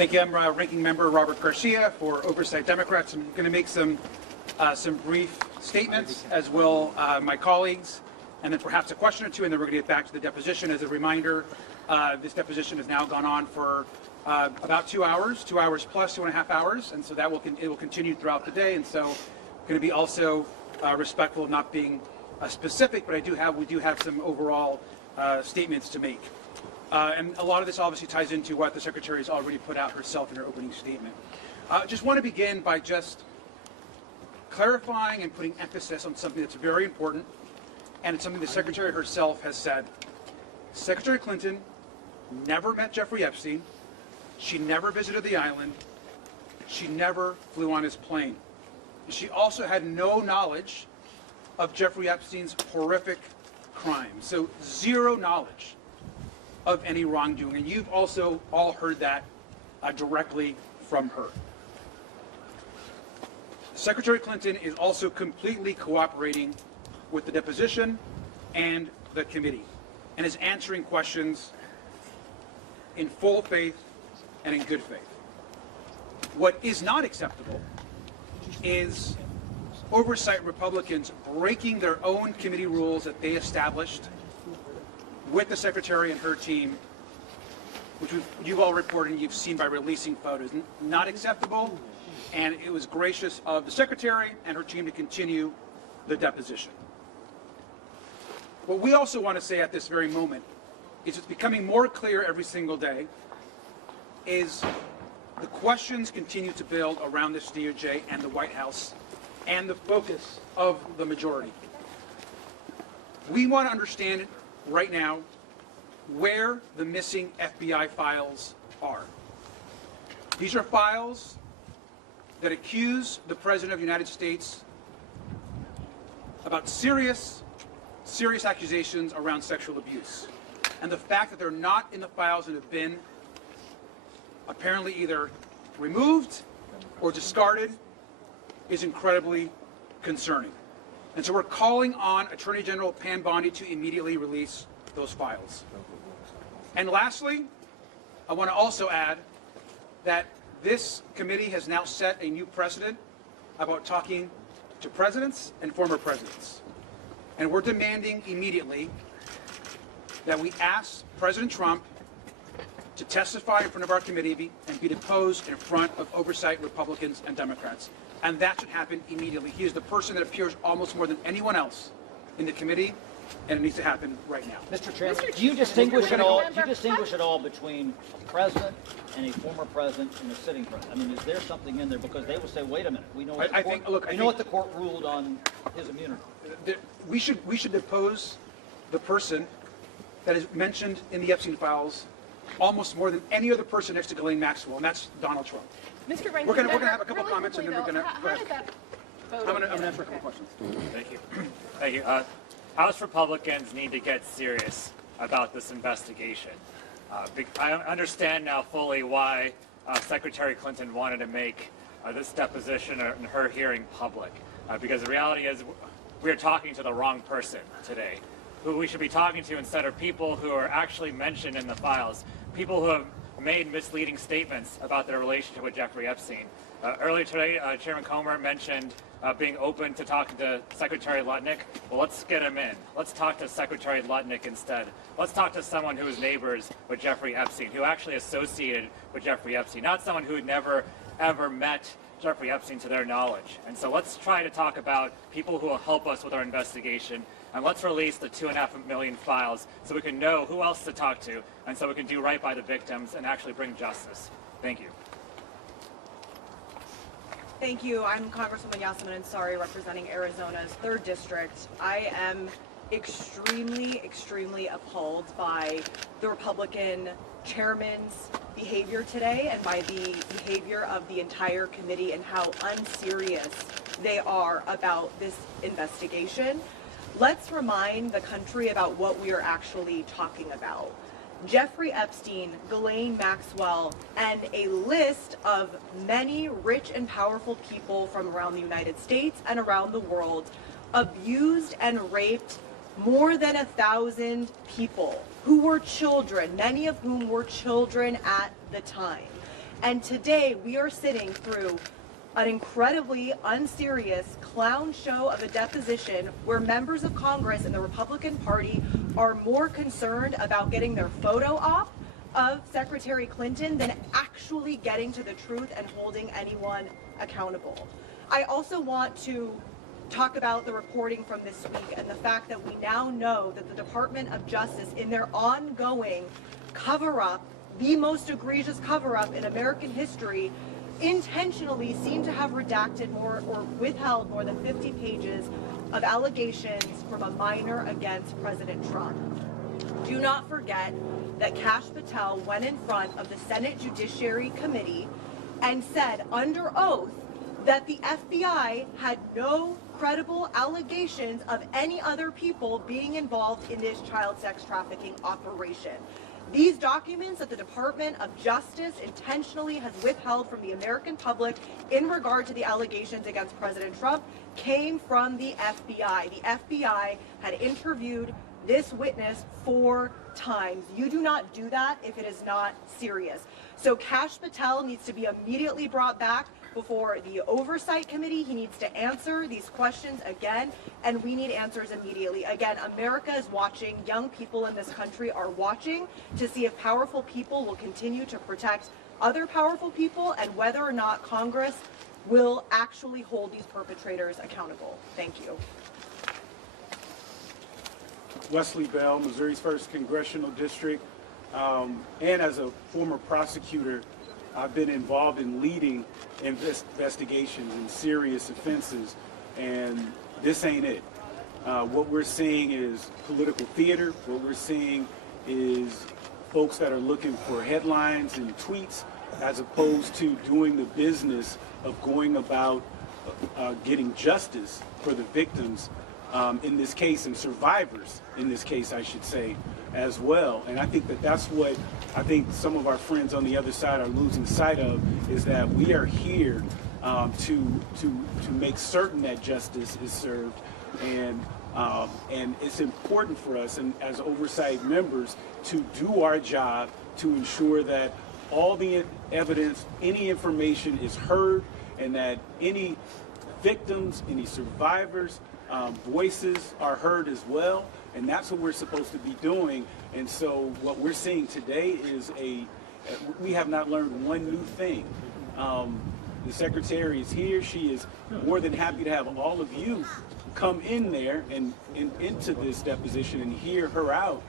Thank you. I'm Ranking Member Robert Garcia for Oversight Democrats. I'm going to make some brief statements, as will my colleagues, and then perhaps a question or two, and then we're going to get back to the deposition. As a reminder, this deposition has now gone on for about 2 hours, 2 hours plus 2.5 hours, and so that will continue throughout the day. And so, I'm going to be also respectful of not being specific, but we do have some overall statements to make. And a lot of this obviously ties into what the Secretary has already put out herself in her opening statement. Just want to begin by just clarifying and putting emphasis on something that's very important, and it's something the Secretary herself has said. Secretary Clinton never met Jeffrey Epstein. She never visited the island. She never flew on his plane. She also had no knowledge of Jeffrey Epstein's horrific crime. So zero knowledge of any wrongdoing. And you've also all heard that directly from her. Secretary Clinton is also completely cooperating with the deposition and the committee, and is answering questions in full faith and in good faith. What is not acceptable is oversight Republicans breaking their own committee rules that they established with the Secretary and her team, which you've all reported and you've seen by releasing photos. Not acceptable, and it was gracious of the Secretary and her team to continue the deposition. What we also want to say at this very moment is it's becoming more clear every single day is the questions continue to build around this DOJ and the White House and the focus of the majority. We want to understand right now where the missing FBI files are. These are files that accuse the President of the United States about serious accusations around sexual abuse. And the fact that they're not in the files and have been apparently either removed or discarded is incredibly concerning. And so we're calling on Attorney General Pam Bondi to immediately release those files. And lastly, I want to also add that this committee has now set a new precedent about talking to presidents and former presidents. And we're demanding immediately that we ask President Trump to testify in front of our committee and be deposed in front of oversight Republicans and Democrats. And that should happen immediately. He is the person that appears almost more than anyone else in the committee, and it needs to happen right now. Mr. Chairman, do you distinguish at all between a president and a former president and a sitting president? I mean, is there something in there? Because they will say, wait a minute, we know what the court ruled on his immunity. We should depose the person that is mentioned in the Epstein files almost more than any other person next to Ghislaine Maxwell, and that's Donald Trump. Mr. Ranking We're going to Member, have a couple comments, and then we're going to go ahead. I'm going to answer a couple questions. Thank you. Thank you. House Republicans need to get serious about this investigation. I understand now fully why Secretary Clinton wanted to make this deposition and her hearing public, because the reality is we are talking to the wrong person today. Who we should be talking to instead are people who are actually mentioned in the files, people who have made misleading statements about their relationship with Jeffrey Epstein. Earlier today, Chairman Comer mentioned being open to talking to Secretary Lutnick. Well, let's get him in. Let's talk to Secretary Lutnick instead. Let's talk to someone who is neighbors with Jeffrey Epstein, who actually associated with Jeffrey Epstein, not someone who had never, ever met Jeffrey Epstein to their knowledge. And so let's try to talk about people who will help us with our investigation, and let's release the 2.5 million files so we can know who else to talk to, and so we can do right by the victims and actually bring justice. Thank you. Thank you. I'm Congresswoman Yasmin Ansari, representing Arizona's 3rd District. I am extremely appalled by the Republican chairman's behavior today and by the behavior of the entire committee and how unserious they are about this investigation. Let's remind the country about what we are actually talking about. Jeffrey Epstein, Ghislaine Maxwell, and a list of many rich and powerful people from around the United States and around the world abused and raped more than 1,000 people who were children, many of whom were children at the time. And today we are sitting through an incredibly unserious clown show of a deposition where members of Congress and the Republican Party are more concerned about getting their photo op of Secretary Clinton than actually getting to the truth and holding anyone accountable. I also want to talk about the reporting from this week and the fact that we now know that the Department of Justice, in their ongoing cover-up, the most egregious cover-up in American history, intentionally seem to have redacted more or withheld more than 50 pages of allegations from a minor against President Trump. Do not forget that Kash Patel went in front of the Senate Judiciary Committee and said under oath that the FBI had no credible allegations of any other people being involved in this child sex trafficking operation. These documents that the Department of Justice intentionally has withheld from the American public in regard to the allegations against President Trump came from the FBI. The FBI had interviewed this witness 4 times. You do not do that if it is not serious. So Kash Patel needs to be immediately brought back before the Oversight Committee. He needs to answer these questions again, and we need answers immediately. Again, America is watching. Young people in this country are watching to see if powerful people will continue to protect other powerful people and whether or not Congress will actually hold these perpetrators accountable. Thank you. Wesley Bell, Missouri's 1st Congressional District, and as a former prosecutor, I've been involved in leading investigations in serious offenses, and this ain't it. What we're seeing is political theater. What we're seeing is folks that are looking for headlines and tweets as opposed to doing the business of going about getting justice for the victims in this case, and survivors in this case, I should say, as well. And I think that that's what I think some of our friends on the other side are losing sight of, is that we are here to make certain that justice is served, and it's important for us, and as oversight members, to do our job to ensure that all the evidence, any information is heard, and that any victims, any survivors, voices are heard as well, and that's what we're supposed to be doing. And so what we're seeing today is we have not learned one new thing. The Secretary is here. She is more than happy to have all of you come in there and into this deposition and hear her out.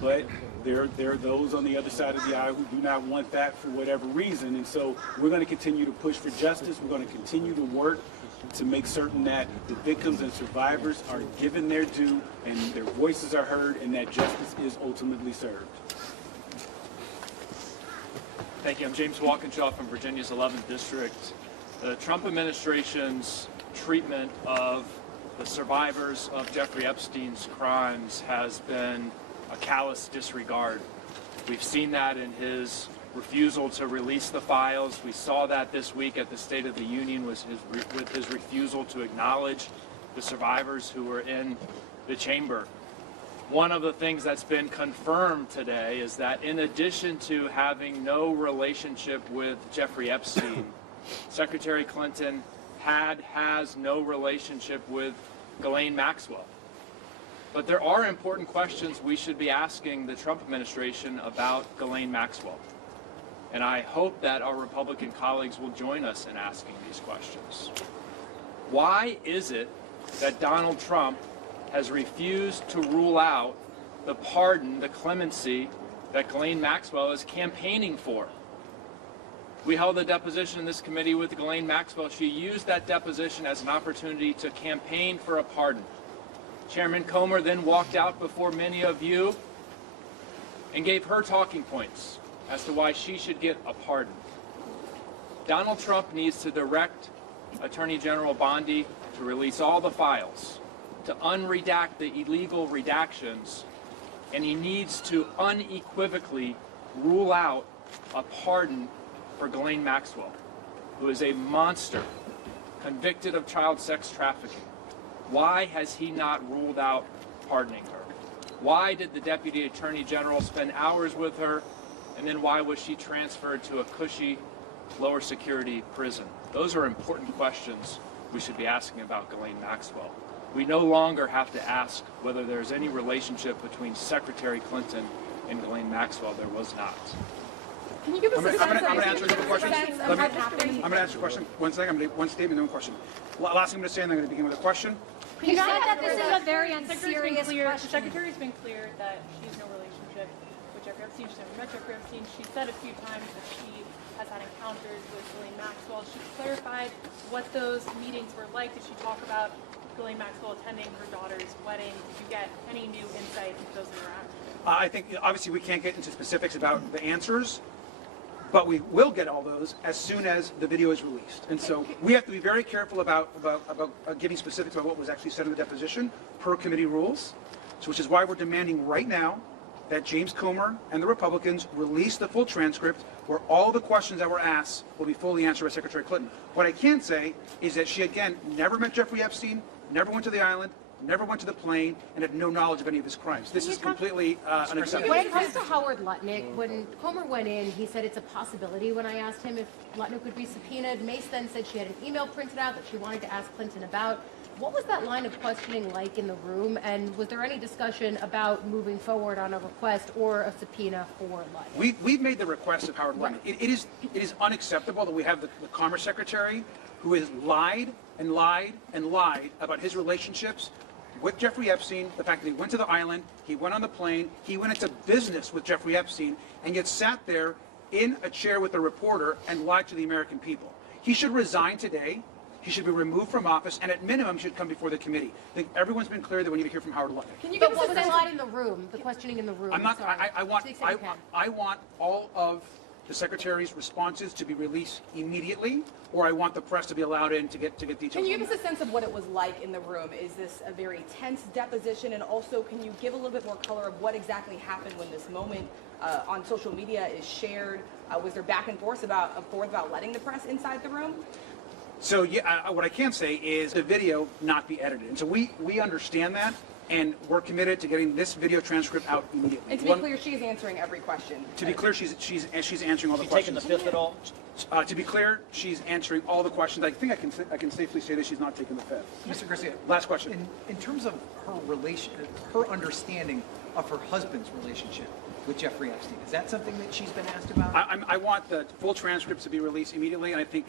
But there are those on the other side of the aisle who do not want that for whatever reason. And so we're going to continue to push for justice. We're going to continue to work to make certain that the victims and survivors are given their due and their voices are heard, and that justice is ultimately served. Thank you. I'm James Walkinshaw from Virginia's 11th District. The Trump administration's treatment of the survivors of Jeffrey Epstein's crimes has been a callous disregard. We've seen that in his refusal to release the files. We saw that this week at the State of the Union with his refusal to acknowledge the survivors who were in the chamber. One of the things that's been confirmed today is that in addition to having no relationship with Jeffrey Epstein, Secretary Clinton has no relationship with Ghislaine Maxwell. But there are important questions we should be asking the Trump administration about Ghislaine Maxwell. And I hope that our Republican colleagues will join us in asking these questions. Why is it that Donald Trump has refused to rule out the pardon, the clemency that Ghislaine Maxwell is campaigning for? We held a deposition in this committee with Ghislaine Maxwell. She used that deposition as an opportunity to campaign for a pardon. Chairman Comer then walked out before many of you and gave her talking points as to why she should get a pardon. Donald Trump needs to direct Attorney General Bondi to release all the files, to unredact the illegal redactions, and he needs to unequivocally rule out a pardon for Ghislaine Maxwell, who is a monster convicted of child sex trafficking. Why has he not ruled out pardoning her? Why did the Deputy Attorney General spend hours with her And then why was she transferred to a cushy, lower security prison? Those are important questions we should be asking about Ghislaine Maxwell. We no longer have to ask whether there's any relationship between Secretary Clinton and Ghislaine Maxwell. There was not. Can you give us a sense? I'm going to answer the question. I'm going to answer the question. One second. I'm going to one statement, then one question. Last thing I'm going to say, and then I'm going to begin with a question. You said that this is a very unserious The question. Secretary's been clear that she has no relationship with Jeffrey Epstein. She's never met Jeffrey Epstein. She said a few times that she has had encounters with Ghislaine Maxwell. She clarified what those meetings were like. Did she talk about Ghislaine Maxwell attending her daughter's wedding? Did you get any new insight into those interactions? I think, obviously, we can't get into specifics about the answers, but we will get all those as soon as the video is released. And so we have to be very careful about giving specifics about what was actually said in the deposition per committee rules, so which is why we're demanding right now that James Comer and the Republicans release the full transcript where all the questions that were asked will be fully answered by Secretary Clinton. What I can say is that she, again, never met Jeffrey Epstein, never went to the island, never went to the plane, and had no knowledge of any of his crimes. This is completely unacceptable. When it comes to Howard Lutnick, when Comer went in, he said it's a possibility when I asked him if Lutnick would be subpoenaed. Mace then said she had an email printed out that she wanted to ask Clinton about. What was that line of questioning like in the room, and was there any discussion about moving forward on a request or a subpoena for Lutnick? We've made the request of Howard Lutnick. It is unacceptable that we have the Commerce Secretary who has lied and lied and lied about his relationships with Jeffrey Epstein, the fact that he went to the island, he went on the plane, he went into business with Jeffrey Epstein, and yet sat there in a chair with a reporter and lied to the American people. He should resign today. He should be removed from office, and at minimum should come before the committee. I think everyone's been clear that we need to hear from Howard Lutnick. Can you give us a line in the room, the questioning in the room? I'm not. Sorry. I want all of the Secretary's responses to be released immediately, or I want the press to be allowed in to get details. Can you give us a sense of what it was like in the room? Is this a very tense deposition? And also, can you give a little bit more color of what exactly happened when this moment on social media is shared? Was there back and forth about letting the press inside the room? So yeah, what I can say is the video not be edited, and so we understand that, and we're committed to getting this video transcript out immediately. And to be clear, she is answering every question. To be clear, she's answering all the She questions. taking the fifth at all? To be clear, she's answering all the questions. I think I can safely say that she's not taking the fifth. Mr. Garcia, Last question. in terms of her understanding of her husband's relationship with Jeffrey Epstein, is that something that she's been asked about? I want the full transcripts to be released immediately, and I think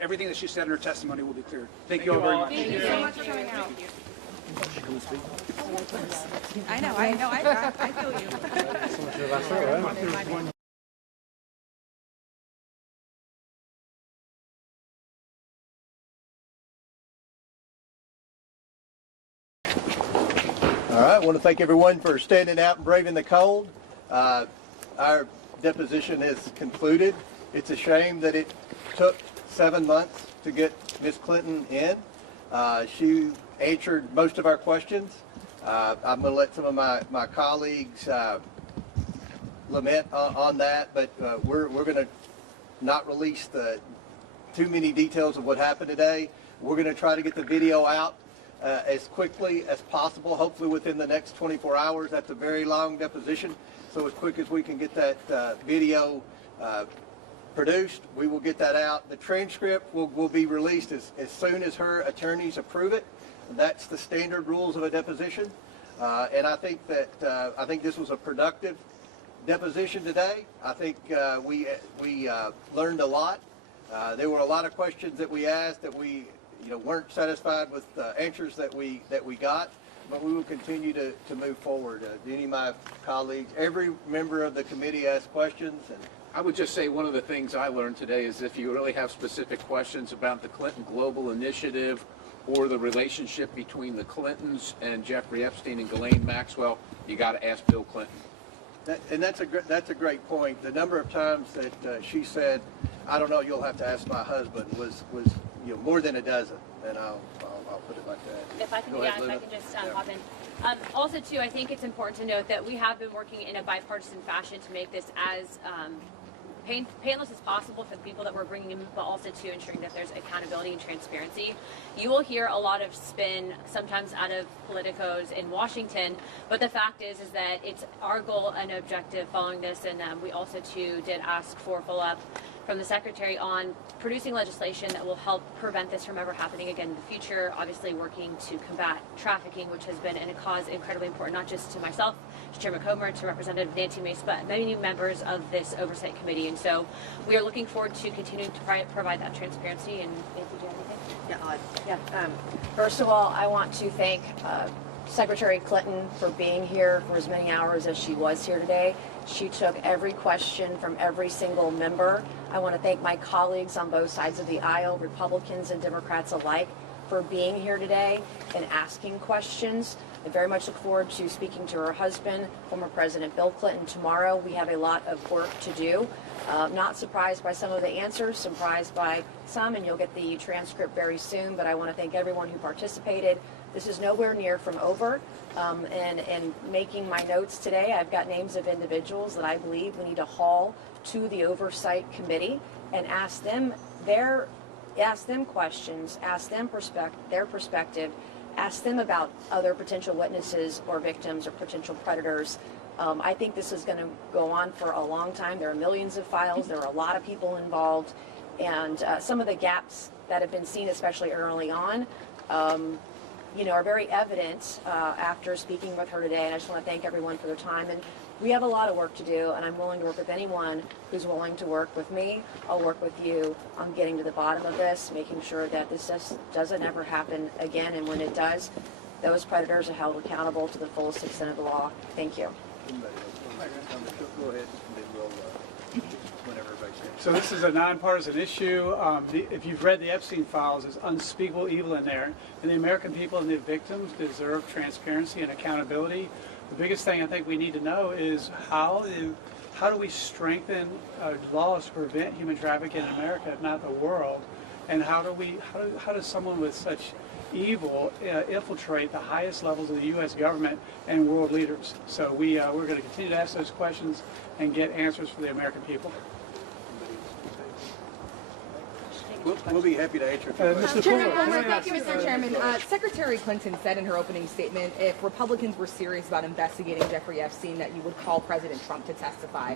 everything that she said in her testimony will be clear. Thank you all very much. Thank you so much for coming out. I know, I feel you. All right, I want to thank everyone for standing out and braving the cold. Our deposition has concluded. It's a shame that it took 7 months to get Ms. Clinton in. She answered most of our questions. I'm going to let some of my colleagues lament on that, but we're going to not release too many details of what happened today. We're going to try to get the video out as quickly as possible, hopefully within the next 24 hours. That's a very long deposition, so as quick as we can get that video produced, we will get that out. The transcript will be released as soon as her attorneys approve it. That's the standard rules of a deposition, and I think that I think this was a productive deposition today. I think we learned a lot. There were a lot of questions that we asked that we weren't satisfied with the answers that we got, but we will continue to move forward. Any of my colleagues, every member of the committee asked questions. And I would just say one of the things I learned today is if you really have specific questions about the Clinton Global Initiative or the relationship between the Clintons and Jeffrey Epstein and Ghislaine Maxwell, you got to ask Bill Clinton. That's a great point. The number of times that she said, "I don't know, you'll have to ask my husband," was more than a dozen. And I'll put it like that. If I can just hop in. Also, too, I think it's important to note that we have been working in a bipartisan fashion to make this as painless as possible for the people that we're bringing in, but also to ensuring that there's accountability and transparency. You will hear a lot of spin, sometimes out of politicos in Washington, but the fact is that it's our goal and objective following this, and we also too did ask for follow-up from the Secretary on producing legislation that will help prevent this from ever happening again in the future, obviously working to combat trafficking, which has been a cause incredibly important, not just to myself, to Chairman Comer, to Representative Nancy Mace, but many members of this Oversight Committee. And so we are looking forward to continuing to provide that transparency. And Nancy, do you have anything? First of all, I want to thank Secretary Clinton for being here for as many hours as she was here today. She took every question from every single member. I want to thank my colleagues on both sides of the aisle, Republicans and Democrats alike, for being here today and asking questions. I very much look forward to speaking to her husband, former President Bill Clinton, tomorrow. We have a lot of work to do. Not surprised by some of the answers, surprised by some, and you'll get the transcript very soon, but I want to thank everyone who participated. This is nowhere near from over, and making my notes today, I've got names of individuals that I believe we need to haul to the Oversight Committee and ask them questions, ask them their perspective, ask them about other potential witnesses or victims or potential predators. I think this is going to go on for a long time. There are millions of files. There are a lot of people involved. And some of the gaps that have been seen, especially early on, are very evident after speaking with her today. And I just want to thank everyone for their time. And we have a lot of work to do, and I'm willing to work with anyone who's willing to work with me. I'll work with you on getting to the bottom of this, making sure that this just doesn't ever happen again. And when it does, those predators are held accountable to the fullest extent of the law. Thank you. Go ahead, and then we'll, whenever everybody's ready. So this is a nonpartisan issue. If you've read the Epstein files, there's unspeakable evil in there, and the American people and the victims deserve transparency and accountability. The biggest thing I think we need to know is how do we strengthen laws to prevent human trafficking in America, if not the world, and how does someone with such evil infiltrate the highest levels of the U.S. government and world leaders? So we're going to continue to ask those questions and get answers for the American people. We'll be happy to answer. Thank you, Mr. Chairman. Secretary Clinton said in her opening statement, if Republicans were serious about investigating Jeffrey Epstein, that you would call President Trump to testify.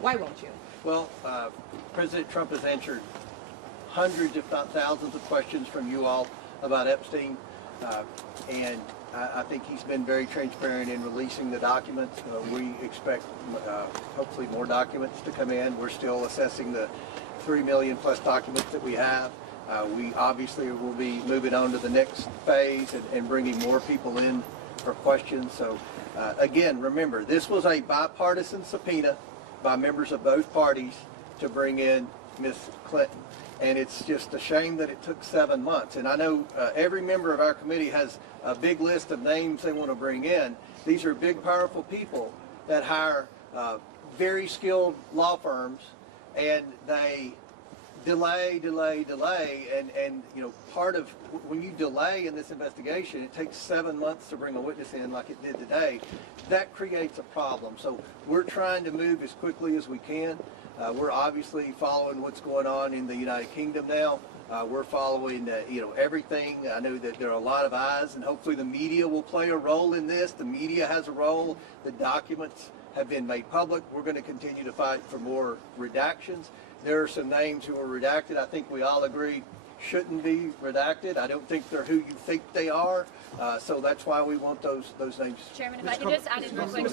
Why won't you? Well, President Trump has answered hundreds, if not thousands, of questions from you all about Epstein, and I think he's been very transparent in releasing the documents. We expect hopefully more documents to come in. We're still assessing the 3 million plus documents that we have. We obviously will be moving on to the next phase and bringing more people in for questions. So again, remember, this was a bipartisan subpoena by members of both parties to bring in Ms. Clinton. And it's just a shame that it took 7 months. And I know every member of our committee has a big list of names they want to bring in. These are big, powerful people that hire very skilled law firms, and they delay, and part of when you delay in this investigation, it takes 7 months to bring a witness in like it did today. That creates a problem. So we're trying to move as quickly as we can. We're obviously following what's going on in the United Kingdom now. We're following, everything. I know that there are a lot of eyes, and hopefully the media will play a role in this. The media has a role. The documents have been made public. We're going to continue to fight for more redactions. There are some names who are redacted. I think we all agree shouldn't be redacted. I don't think they're who you think they are. So that's why we want those names. Chairman, if I could just add in real quick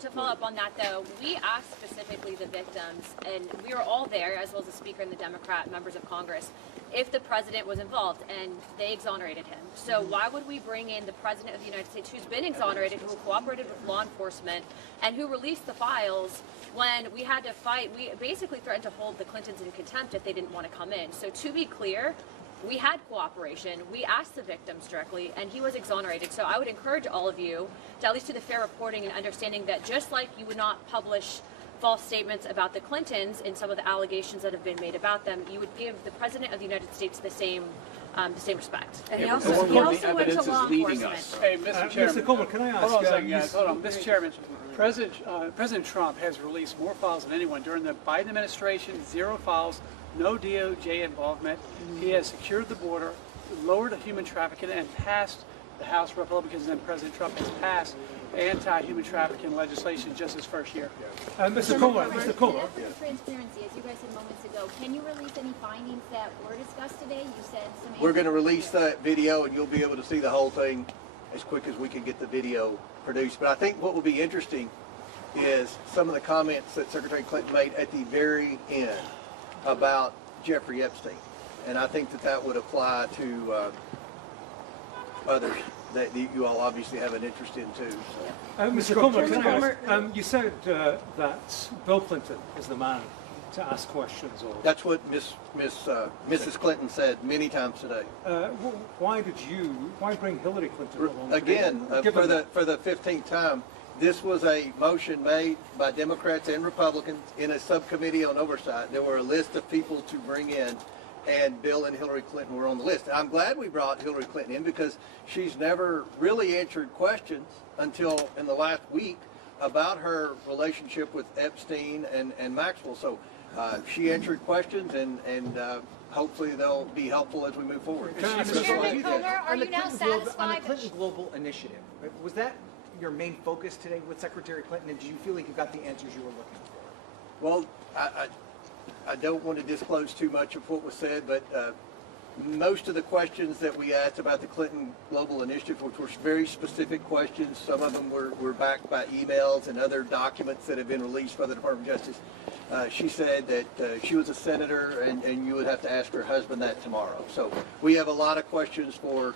to follow up on that, though, we asked specifically the victims, and we were all there, as well as the Speaker and the Democrat members of Congress, if the President was involved, and they exonerated him. So why would we bring in the President of the United States, who's been exonerated, who cooperated with law enforcement, and who released the files when we had to fight? We basically threatened to hold the Clintons in contempt if they didn't want to come in. So to be clear, we had cooperation. We asked the victims directly, and he was exonerated. So I would encourage all of you to at least do the fair reporting and understanding that just like you would not publish false statements about the Clintons and some of the allegations that have been made about them, you would give the President of the United States the same respect. And Yeah, he but also what went the to evidence law is leading enforcement. us. Hey, Mr. Chairman. Mr. Coleman, can I ask? Hold on a second, you- guys. Hold on. Mr. Chairman, President Trump has released more files than anyone during the Biden administration. 0 files, no DOJ involvement. He has secured the border, lowered human trafficking, and passed the House Republicans and President Trump has passed anti-human trafficking legislation just his first year. Mr. Coleman, For transparency, as you guys said moments ago, can you release any findings that were discussed today? You said some. We're going to release that video, and you'll be able to see the whole thing as quick as we can get the video produced. But I think what will be interesting is some of the comments that Secretary Clinton made at the very end about Jeffrey Epstein. And I think that that would apply to others that you all obviously have an interest in too. So. Mr. Coleman, can I ask, you said that Bill Clinton is the man to ask questions. Or That's what Mrs. Clinton said many times today. why bring Hillary Clinton along? Again, for the 15th time, this was a motion made by Democrats and Republicans in a subcommittee on oversight. There were a list of people to bring in, and Bill and Hillary Clinton were on the list. I'm glad we brought Hillary Clinton in because she's never really answered questions until in the last week about her relationship with Epstein and Maxwell. So she answered questions, and hopefully they'll be helpful as we move forward. Chairman Comer, are you now On the satisfied? Clinton Global Initiative, was that your main focus today with Secretary Clinton, and do you feel like you got the answers you were looking for? Well, I don't want to disclose too much of what was said, but most of the questions that we asked about the Clinton Global Initiative, which were very specific questions, some of them were backed by emails and other documents that have been released by the Department of Justice. She said that she was a senator, and you would have to ask her husband that tomorrow. So we have a lot of questions for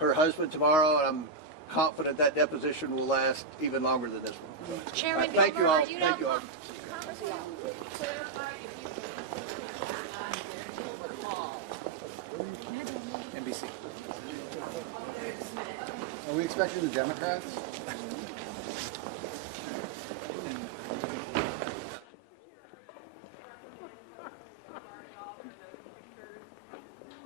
her husband tomorrow, and I'm confident that deposition will last even longer than this one. Chairman Thank you Comer, all. are you Thank you now? all. NBC. Are we expecting the Democrats?